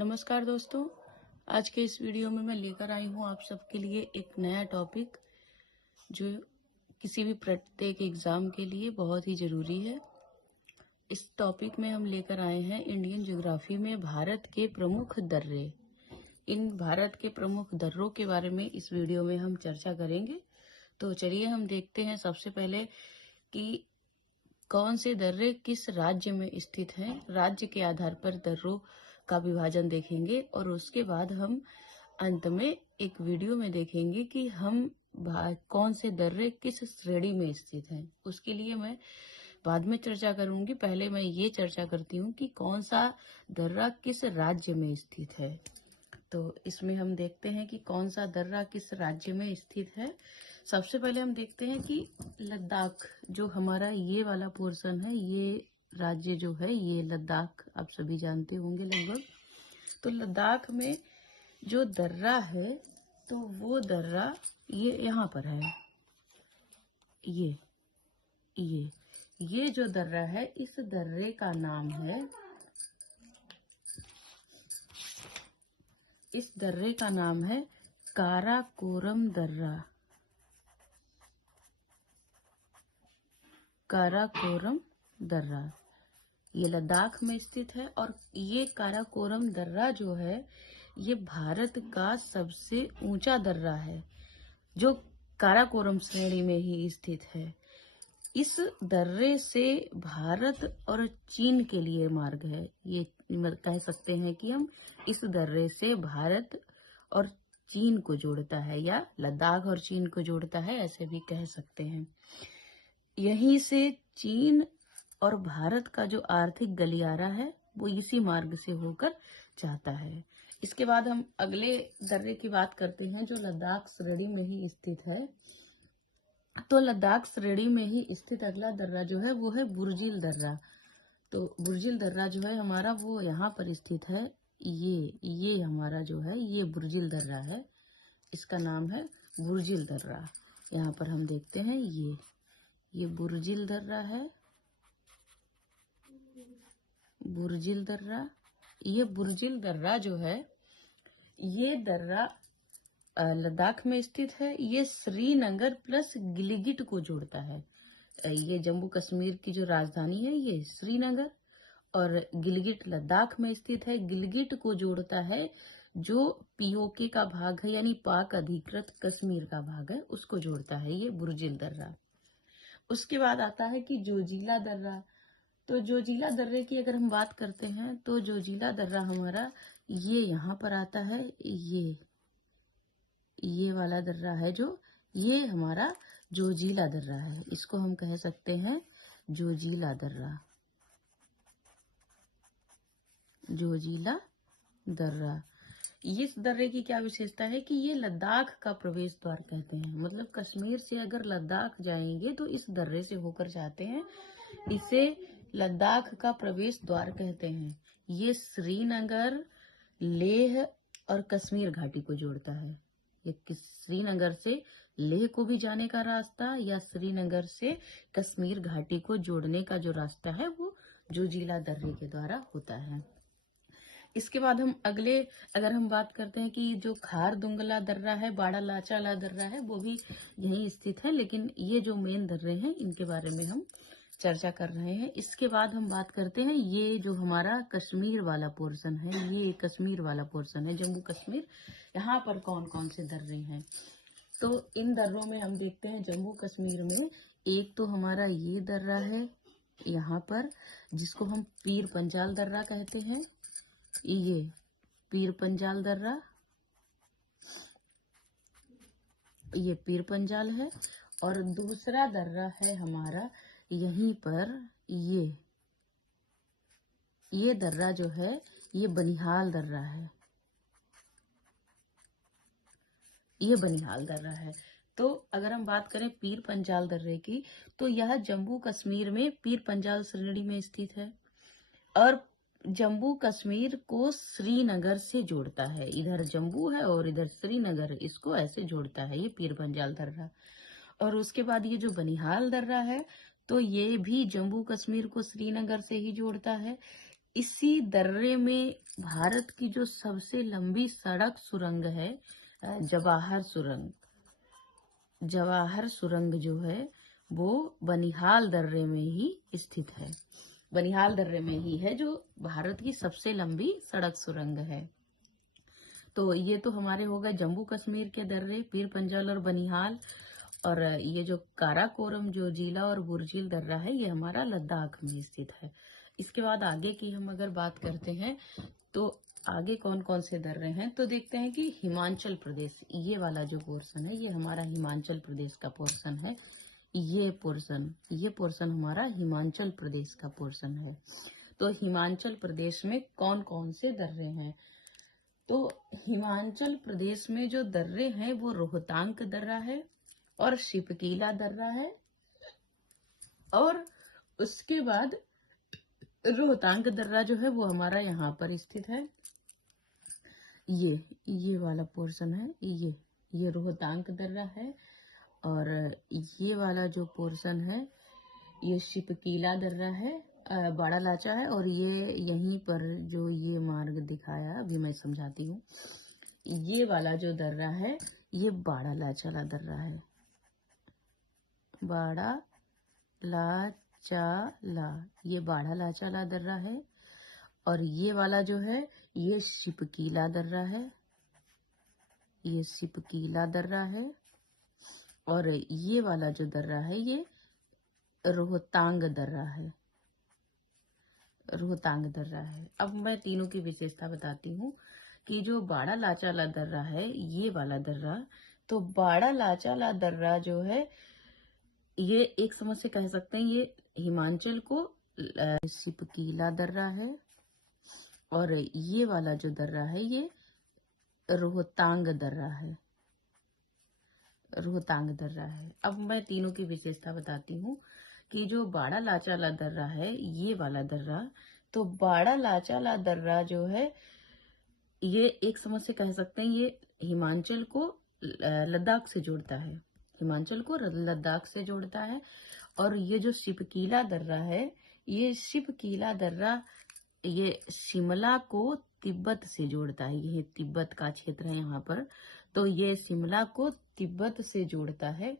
नमस्कार दोस्तों। आज के इस वीडियो में मैं लेकर आई हूँ आप सबके लिए एक नया टॉपिक जो किसी भी प्रत्येक एग्जाम के लिए बहुत ही जरूरी है। इस टॉपिक में हम लेकर आए हैं इंडियन ज्योग्राफी में भारत के प्रमुख दर्रे। इन भारत के प्रमुख दर्रों के बारे में इस वीडियो में हम चर्चा करेंगे। तो चलिए हम देखते हैं सबसे पहले कि कौन से दर्रे किस राज्य में स्थित हैं। राज्य के आधार पर दर्रों का विभाजन देखेंगे और उसके बाद हम अंत में एक वीडियो में देखेंगे कि हम कौन से दर्रे किस श्रेणी में स्थित हैं। उसके लिए मैं बाद में चर्चा करूंगी। पहले मैं ये चर्चा करती हूँ कि कौन सा दर्रा किस राज्य में स्थित है। तो इसमें हम देखते हैं कि कौन सा दर्रा किस राज्य में स्थित है। सबसे पहले हम देखते हैं कि लद्दाख जो हमारा ये वाला पोर्शन है, ये राज्य जो है ये लद्दाख, आप सभी जानते होंगे लगभग। तो लद्दाख में जो दर्रा है तो वो दर्रा ये यहाँ पर है। ये जो दर्रा है इस दर्रे का नाम है, इस दर्रे का नाम है काराकोरम दर्रा। काराकोरम दर्रा ये लद्दाख में स्थित है और ये काराकोरम दर्रा जो है ये भारत का सबसे ऊंचा दर्रा है जो काराकोरम श्रेणी में ही स्थित है। इस दर्रे से भारत और चीन के लिए मार्ग है। ये कह सकते हैं कि हम इस दर्रे से भारत और चीन को जोड़ता है या लद्दाख और चीन को जोड़ता है, ऐसे भी कह सकते हैं। यहीं से चीन और भारत का जो आर्थिक गलियारा है वो इसी मार्ग से होकर जाता है। इसके बाद हम अगले दर्रे की बात करते हैं जो लद्दाख श्रेणी में ही स्थित है। तो लद्दाख श्रेणी में ही स्थित अगला दर्रा जो है वो है बुर्जिल दर्रा। तो बुर्जिल दर्रा जो है हमारा वो यहाँ पर स्थित है। ये हमारा जो है ये बुर्जिल दर्रा है, इसका नाम है बुर्जिल दर्रा। यहाँ पर हम देखते हैं ये बुर्जिल दर्रा है, बुर्जिल दर्रा। ये बुर्जिल दर्रा जो है ये दर्रा लद्दाख में स्थित है। ये श्रीनगर प्लस गिलगिट को जोड़ता है। ये जम्मू कश्मीर की जो राजधानी है ये श्रीनगर और गिलगिट लद्दाख में स्थित है। गिलगिट को जोड़ता है जो पीओके का भाग है यानी पाक अधिकृत कश्मीर का भाग है, उसको जोड़ता है ये बुर्जिल दर्रा। उसके बाद आता है कि जोजिला दर्रा। तो जोजिला दर्रे की अगर हम बात करते हैं तो जोजिला दर्रा हमारा ये यहाँ पर आता है। ये वाला दर्रा है जो ये हमारा जोजिला दर्रा है, इसको हम कह सकते हैं जोजिला दर्रा। जोजिला दर्रा इस दर्रे की क्या विशेषता है कि ये लद्दाख का प्रवेश द्वार कहते हैं। मतलब कश्मीर से अगर लद्दाख जाएंगे तो इस दर्रे से होकर जाते हैं, इसे लद्दाख का प्रवेश द्वार कहते हैं। ये श्रीनगर, लेह और कश्मीर घाटी को जोड़ता है। ये श्रीनगर से लेह को भी जाने का रास्ता या श्रीनगर से कश्मीर घाटी को जोड़ने का जो रास्ता है वो जोजिला दर्रे के द्वारा होता है। इसके बाद हम अगले अगर हम बात करते हैं कि जो खारदुंगला दर्रा है, बाड़ालाचाला दर्रा है, वो भी यहीं स्थित है, लेकिन ये जो मेन दर्रे हैं इनके बारे में हम चर्चा कर रहे हैं। इसके बाद हम बात करते हैं ये जो हमारा कश्मीर वाला पोर्शन है, ये कश्मीर वाला पोर्शन है जम्मू कश्मीर, यहाँ पर कौन कौन से दर्रे हैं। तो इन दर्रों में हम देखते हैं जम्मू कश्मीर में एक तो हमारा ये दर्रा है यहाँ पर जिसको हम पीर पंजाल दर्रा कहते हैं। ये पीर पंजाल दर्रा, ये पीर पंजाल है। और दूसरा दर्रा है हमारा यहीं पर ये दर्रा जो है ये बनिहाल दर्रा है, ये बनिहाल दर्रा है। तो अगर हम बात करें पीर पंजाल दर्रे की तो यह जम्मू कश्मीर में पीर पंजाल श्रेणी में स्थित है और जम्मू कश्मीर को श्रीनगर से जोड़ता है। इधर जम्मू है और इधर श्रीनगर, इसको ऐसे जोड़ता है ये पीर पंजाल दर्रा। और उसके बाद ये जो बनिहाल दर्रा है तो ये भी जम्मू कश्मीर को श्रीनगर से ही जोड़ता है। इसी दर्रे में भारत की जो सबसे लंबी सड़क सुरंग है, जवाहर सुरंग, जवाहर सुरंग जो है वो बनिहाल दर्रे में ही स्थित है। बनिहाल दर्रे में ही है जो भारत की सबसे लंबी सड़क सुरंग है। तो ये तो हमारे हो गए जम्मू कश्मीर के दर्रे, पीर पंजाल और बनिहाल। और ये जो काराकोरम जो जिला और बुर्जिल दर्रा है ये हमारा लद्दाख में स्थित है। इसके बाद आगे की हम अगर बात करते हैं तो आगे कौन कौन से दर्रे हैं, तो देखते हैं कि हिमाचल प्रदेश, ये वाला जो पोर्शन है ये हमारा हिमाचल प्रदेश का पोर्शन है। ये पोर्शन हमारा हिमाचल प्रदेश का पोर्शन है। तो हिमाचल प्रदेश में कौन कौन से दर्रे हैं, तो हिमाचल प्रदेश में जो दर्रे हैं वो रोहतांग दर्रा है और शिपकीला दर्रा है। और उसके बाद रोहतांग दर्रा जो है वो हमारा यहाँ पर स्थित है। ये वाला पोर्शन है, ये रोहतांग दर्रा है। और ये वाला जो पोर्शन है ये शिपकीला दर्रा है, बड़ा लाचा है। और ये यहीं पर जो ये मार्ग दिखाया अभी मैं समझाती हूँ, ये वाला जो दर्रा है ये बाड़ा लाचाला दर्रा है, बाड़ा लाचाला, ये बाड़ा लाचाला दर्रा है। और ये वाला जो है ये शिपकीला दर्रा है, ये शिपकीला दर्रा है। और ये वाला जो दर्रा है ये रोहतांग दर्रा है, रोहतांग दर्रा है। अब मैं तीनों की विशेषता बताती हूँ कि जो बाड़ा लाचाला दर्रा है ये वाला दर्रा, तो बाड़ा लाचाला दर्रा जो है ये एक समझ से कह सकते हैं ये हिमाचल को शिपकीला दर्रा है। और ये वाला जो दर्रा है ये रोहतांग दर्रा है, रोहतांग दर्रा है। अब मैं तीनों की विशेषता बताती हूँ कि जो बाड़ा लाचाला दर्रा है ये वाला दर्रा, तो बाड़ा लाचाला दर्रा जो है ये एक समझ से कह सकते हैं ये हिमाचल को लद्दाख से जोड़ता है, हिमाचल को लद्दाख से जोड़ता है। और ये जो शिपकीला दर्रा है ये शिपकीला दर्रा ये शिमला को तिब्बत से जोड़ता है, ये तिब्बत का क्षेत्र है यहाँ पर, तो ये शिमला को तिब्बत से जोड़ता है।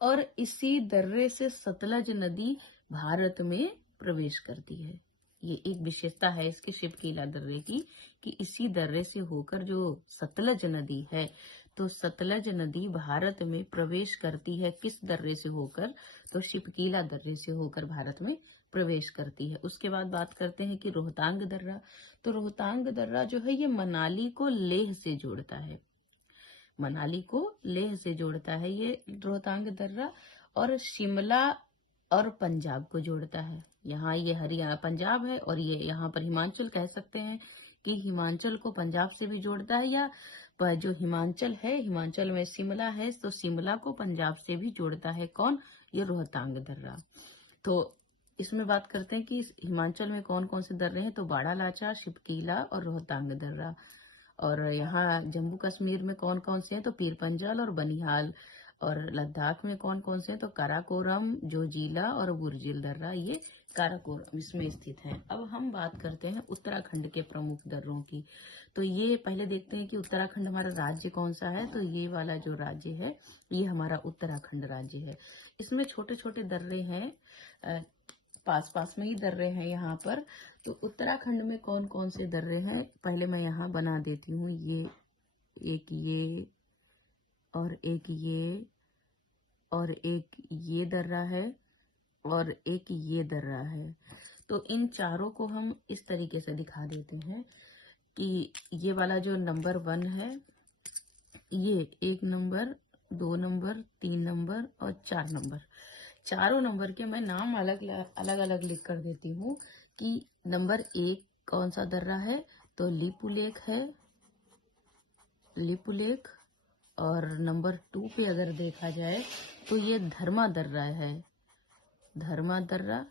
और इसी दर्रे से सतलज नदी भारत में प्रवेश करती है। ये एक विशेषता है इसके शिपकीला दर्रे की कि इसी दर्रे से होकर जो सतलज नदी है, तो सतलज नदी भारत में प्रवेश करती है। किस दर्रे से होकर, तो शिपकीला दर्रे से होकर भारत में प्रवेश करती है। उसके बाद बात करते हैं कि रोहतांग दर्रा, तो रोहतांग दर्रा जो है ये मनाली को लेह से जोड़ता है, मनाली को लेह से जोड़ता है ये रोहतांग दर्रा। और शिमला और पंजाब को जोड़ता है, यहाँ ये हरियाणा पंजाब है और ये यहाँ पर हिमाचल कह सकते हैं कि हिमाचल को पंजाब से भी जोड़ता है, या जो हिमाचल है हिमाचल में शिमला है तो शिमला को पंजाब से भी जोड़ता है। कौन, ये रोहतांग दर्रा। तो इसमें बात करते हैं कि हिमाचल में कौन कौन से दर्रे हैं, तो बाड़ा लाचा, शिपकीला और रोहतांग दर्रा। और यहाँ जम्मू कश्मीर में कौन कौन से हैं, तो पीर पंजाल और बनिहाल। और लद्दाख में कौन कौन से हैं, तो काराकोरम, जोजिला और बुर्जिल दर्रा, ये काराकोरम इसमें स्थित है। अब हम बात करते हैं उत्तराखंड के प्रमुख दर्रों की। तो ये पहले देखते हैं कि उत्तराखंड हमारा राज्य कौन सा है, तो ये वाला जो राज्य है ये हमारा उत्तराखंड राज्य है। इसमें छोटे छोटे दर्रे हैं, पास पास में ही दर्रे हैं यहाँ पर। तो उत्तराखंड में कौन कौन से दर्रे हैं पहले मैं यहाँ बना देती हूँ। ये और एक ये और एक ये दर्रा है और एक ये दर्रा है। तो इन चारों को हम इस तरीके से दिखा देते हैं कि ये वाला जो नंबर 1 है ये 1 नंबर, 2 नंबर, 3 नंबर और 4 नंबर, चारों नंबर के मैं नाम अलग अलग लिख कर देती हूँ कि नंबर 1 कौन सा दर्रा है, तो लिपुलेख है, लिपुलेख। और नंबर 2 पे अगर देखा जाए तो ये धर्मा दर्रा है, धर्मा दर्रा।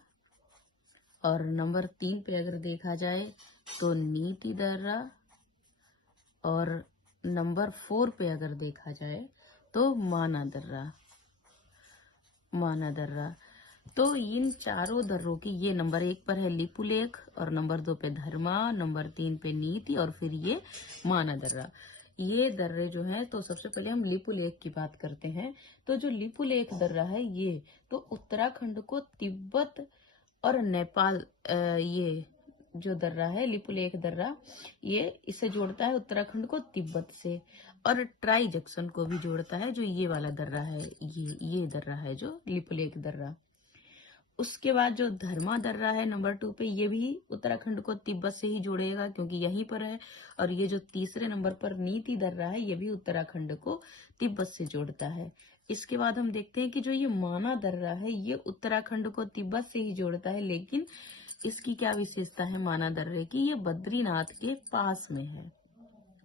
और नंबर 3 पे अगर देखा जाए तो नीति दर्रा। और नंबर 4 पे अगर देखा जाए तो माना दर्रा, माना दर्रा। तो इन चारों दर्रों की, ये नंबर 1 पर है लिपुलेख, और नंबर 2 पे धर्मा, नंबर 3 पे नीति, और फिर ये माना दर्रा। ये दर्रे जो हैं, तो सबसे पहले हम लिपुलेख की बात करते हैं। तो जो लिपुलेख दर्रा है ये तो उत्तराखंड को तिब्बत और नेपाल, ये जो दर्रा है लिपुलेख दर्रा, ये इसे जोड़ता है उत्तराखंड को तिब्बत से, और ट्राई जंक्शन को भी जोड़ता है, जो ये वाला दर्रा है, ये दर्रा है जो लिपुलेख दर्रा। उसके बाद जो धर्मा दर्रा है नंबर 2 पे, ये भी उत्तराखंड को तिब्बत से ही जोड़ेगा क्योंकि यहीं पर है। और ये जो तीसरे नंबर पर नीति दर्रा है, ये भी उत्तराखंड को तिब्बत से जोड़ता है। इसके बाद हम देखते हैं कि जो ये माना दर्रा है, ये उत्तराखंड को तिब्बत से ही जोड़ता है, लेकिन इसकी क्या विशेषता है माना दर्रे की, ये बद्रीनाथ के पास में है,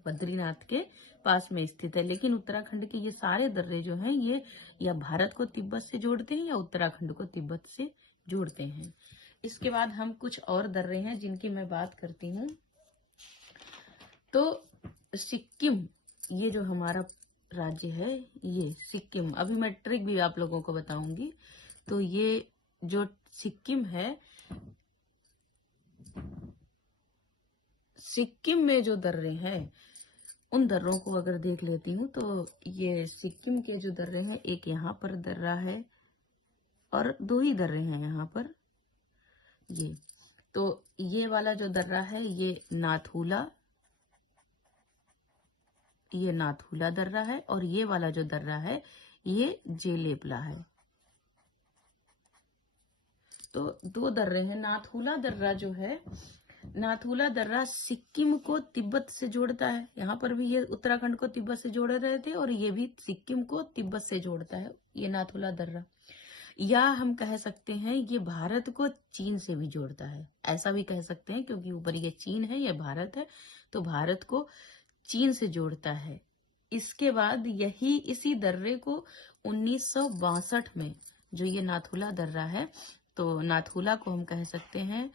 बद्रीनाथ के पास में स्थित है। लेकिन उत्तराखंड के ये सारे दर्रे जो हैं, ये या भारत को तिब्बत से जोड़ते हैं या उत्तराखंड को तिब्बत से जोड़ते हैं। इसके बाद हम कुछ और दर्रे हैं जिनकी मैं बात करती हूँ। तो सिक्किम, ये जो हमारा राज्य है, ये सिक्किम, अभी मैं ट्रिक भी आप लोगों को बताऊंगी। तो ये जो सिक्किम है, सिक्किम में जो दर्रे हैं, उन दर्रों को अगर देख लेती हूँ, तो ये सिक्किम के जो दर्रे हैं, एक यहाँ पर दर्रा है और 2 ही दर्रे हैं यहाँ पर। ये तो ये वाला जो दर्रा है, ये नाथुला दर्रा है, और ये वाला जो दर्रा है, ये जेलेपला है। तो 2 दर्रे हैं। नाथुला दर्रा सिक्किम को तिब्बत से जोड़ता है। यहाँ पर भी ये उत्तराखंड को तिब्बत से जोड़े रहे थे, और ये भी सिक्किम को तिब्बत से जोड़ता है, ये नाथुला दर्रा। या हम कह सकते हैं ये भारत को चीन से भी जोड़ता है, ऐसा भी कह सकते हैं, क्योंकि ऊपर ये चीन है, ये भारत है, तो भारत को चीन से जोड़ता है। इसके बाद इसी दर्रे को 1962 में, जो ये नाथुला दर्रा है, तो नाथुला को हम कह सकते हैं,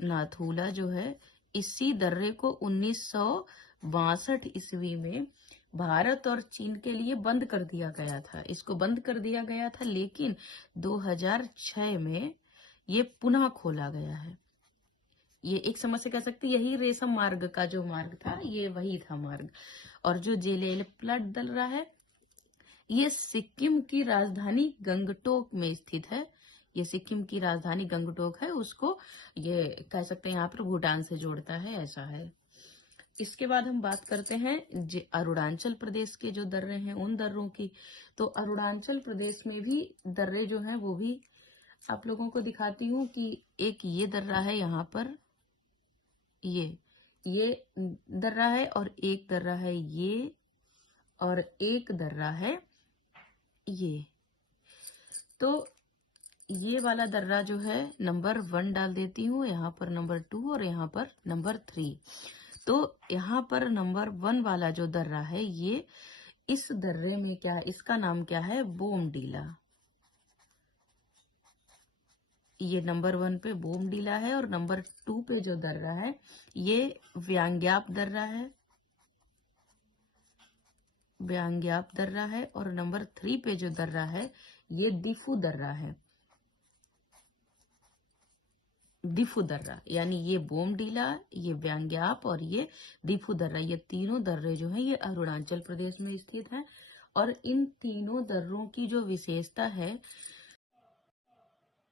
नाथुला जो है, इसी दर्रे को 1962 ईस्वी में भारत और चीन के लिए बंद कर दिया गया था। इसको बंद कर दिया गया था, लेकिन 2006 में ये पुनः खोला गया है। ये एक समझ से कह सकते हैं, यही रेशम मार्ग का जो मार्ग था, ये वही था मार्ग। और जो जेलेपला दर्रा है, ये सिक्किम की राजधानी गंगटोक में स्थित है। ये सिक्किम की राजधानी गंगटोक है, उसको ये कह सकते हैं यहाँ पर भूटान से जोड़ता है, ऐसा है। इसके बाद हम बात करते हैं अरुणाचल प्रदेश के जो दर्रे हैं, उन दर्रों की। तो अरुणाचल प्रदेश में भी दर्रे जो हैं, वो भी आप लोगों को दिखाती हूँ कि एक ये दर्रा है यहाँ पर, ये दर्रा है, और एक दर्रा है ये, और एक दर्रा है ये। तो ये वाला दर्रा जो है नंबर 1 डाल देती हूँ, यहाँ पर नंबर 2 और यहाँ पर नंबर 3। तो यहाँ पर नंबर 1 वाला जो दर्रा है, ये इस दर्रे में क्या है, इसका नाम क्या है, बोमडीला। ये नंबर 1 पे बोमडीला है, और नंबर 2 पे जो दर्रा है, ये व्यांग्याप दर्रा है, और नंबर 3 पे जो दर्रा है, ये दिफू दर्रा है। दिफू दर्रा, यानी ये बोमडीला, ये व्यांग्याप और ये दिफू दर्रा, ये तीनों दर्रे जो हैं, ये अरुणाचल प्रदेश में स्थित हैं। और इन तीनों दर्रों की जो विशेषता है,